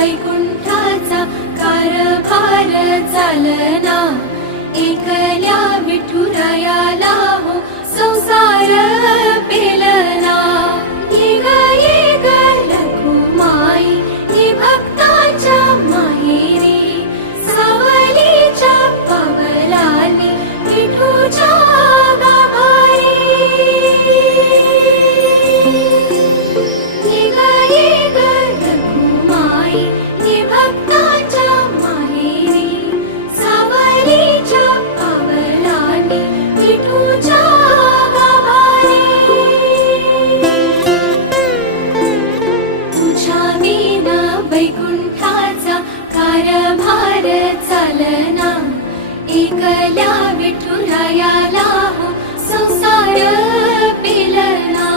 वैकुंठाचा कारभार चालना, एकल्या विठुरायाला हो संसार पेलना। ये ग रखुमाई ये भक्ताच्या माहेरी, सावलीच्या पावलांनी विठूच्या गाभारी। ये ग रखुमाई ये भक्ताच्या माहेरी, सावलीच्या पावलांनी विठूच्या गाभारी। तुझ्या विना वैकुंठाचा कारभार चालना, एकल्या विठुरायाला हो संसार पेलना।